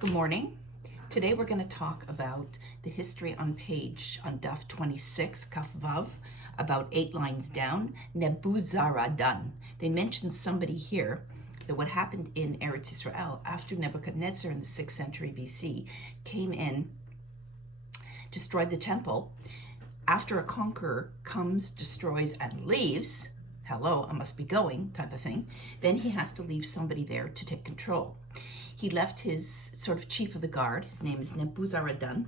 Good morning. Today we're going to talk about the history on Daf 26, Kaf Vav, about 8 lines down, Nebuzaradan. They mentioned somebody here that what happened in Eretz Israel after Nebuchadnezzar in the 6th century BC came in, destroyed the temple. After a conqueror comes, destroys, and leaves, hello, I must be going type of thing, then he has to leave somebody there to take control. He left his sort of chief of the guard. His name is Nebuzaradan,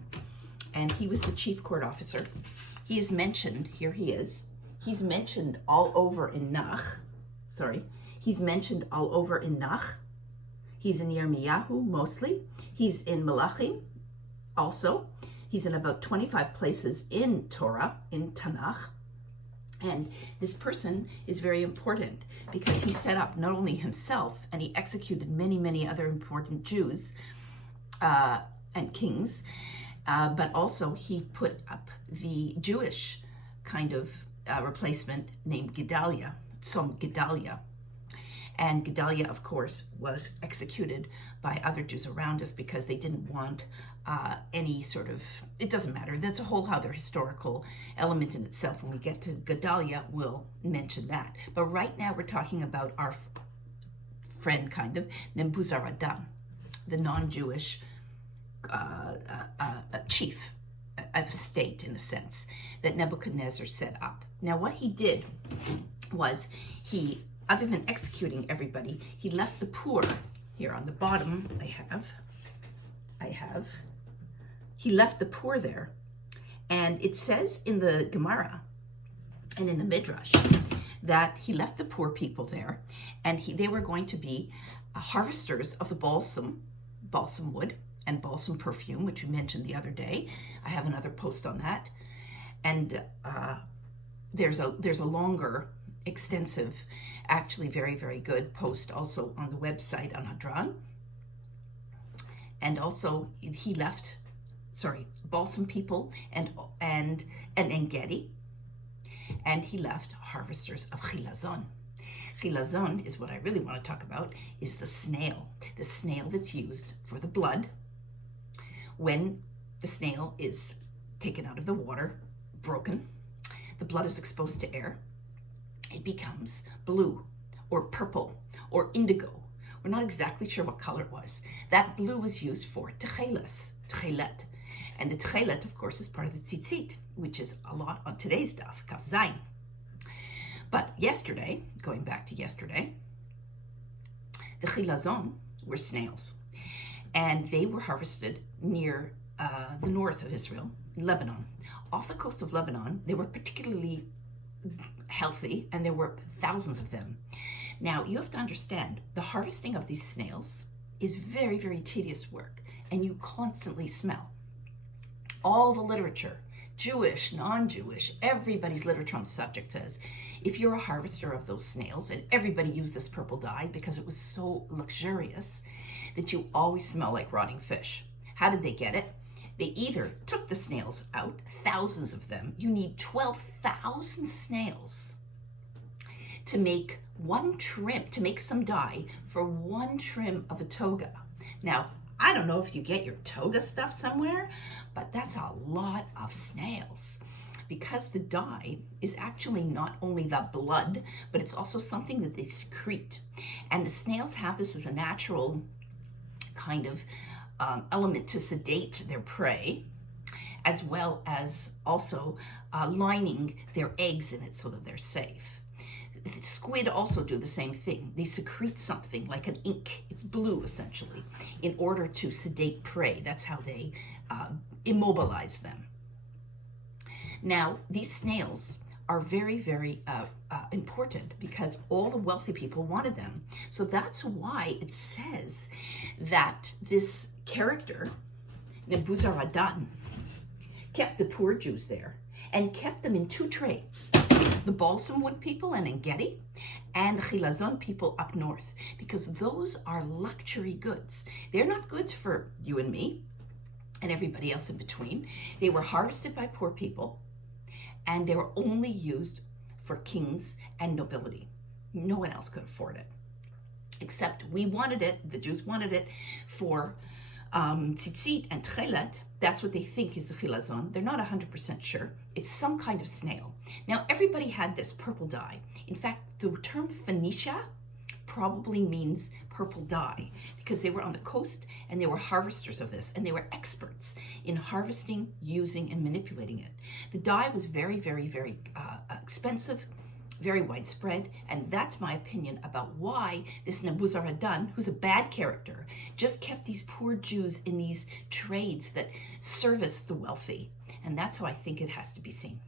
and he was the chief court officer. He is mentioned, here he is, he's mentioned all over in Nach, he's mentioned all over in Nach. He's in Yirmiyahu mostly. He's in Malachim also. He's in about 25 places in Torah, in Tanakh. And this person is very important because he set up not only himself, and he executed many, many other important Jews and kings, but also he put up the Jewish kind of replacement named Gedaliah, Gedaliah. And Gedaliah, of course, was executed by other Jews around us because they didn't want any sort of, it doesn't matter. That's a whole other historical element in itself. When we get to Gedaliah, we'll mention that. But right now we're talking about our friend, kind of, Nebuzaradan, the non-Jewish chief of state, in a sense, that Nebuchadnezzar set up. Now what he did was other than executing everybody, he left the poor. Here on the bottom, he left the poor there. And it says in the Gemara and in the Midrash that he left the poor people there, and they were going to be harvesters of the balsam wood and balsam perfume, which we mentioned the other day. I have another post on that. And there's a longer, extensive, actually very, very good post also on the website on Hadran. And also he left, balsam people and Engedi, and he left harvesters of chilazon. Chilazon is what I really want to talk about, is the snail that's used for the blood. When the snail is taken out of the water, broken, the blood is exposed to air, it becomes blue or purple or indigo. We're not exactly sure what color it was. That blue was used for tchelet. And the tchelet, of course, is part of the tzitzit, which is a lot on today's daf, kaf zayin. But yesterday, going back to yesterday, the chilazon were snails. And they were harvested near the north of Israel, Lebanon. Off the coast of Lebanon, they were particularly healthy, and there were thousands of them. Now, you have to understand, the harvesting of these snails is very, very tedious work, and you constantly smell. All the literature, Jewish, non-Jewish, everybody's literature on the subject says, if you're a harvester of those snails, and everybody used this purple dye because it was so luxurious, that you always smell like rotting fish. How did they get it? They either took the snails out, thousands of them. You need 12,000 snails to make one trim, to make some dye for one trim of a toga. Now, I don't know if you get your toga stuff somewhere, but that's a lot of snails, because the dye is actually not only the blood, but it's also something that they secrete. And the snails have this as a natural kind of element to sedate their prey, as well as also lining their eggs in it so that they're safe. Squid also do the same thing. They secrete something like an ink, it's blue essentially, in order to sedate prey. That's how they immobilize them. Now, these snails are very, very important because all the wealthy people wanted them. So that's why it says that this character, Nebuzaradan, kept the poor Jews there and kept them in 2 trades, the balsam wood people and Engedi, and the chilazon people up north, because those are luxury goods. They're not goods for you and me and everybody else in between. They were harvested by poor people, and they were only used for kings and nobility. No one else could afford it, except we wanted it, the Jews wanted it for Tzitzit and tchelet, that's what they think is the chilazon. They're not 100% sure. It's some kind of snail. Now, everybody had this purple dye. In fact, the term Phoenicia probably means purple dye because they were on the coast and they were harvesters of this, and they were experts in harvesting, using, and manipulating it. The dye was very, very, very expensive, very widespread, and that's my opinion about why this nebuzaradan, who's a bad character, just kept these poor Jews in these trades that service the wealthy. And that's how I think it has to be seen.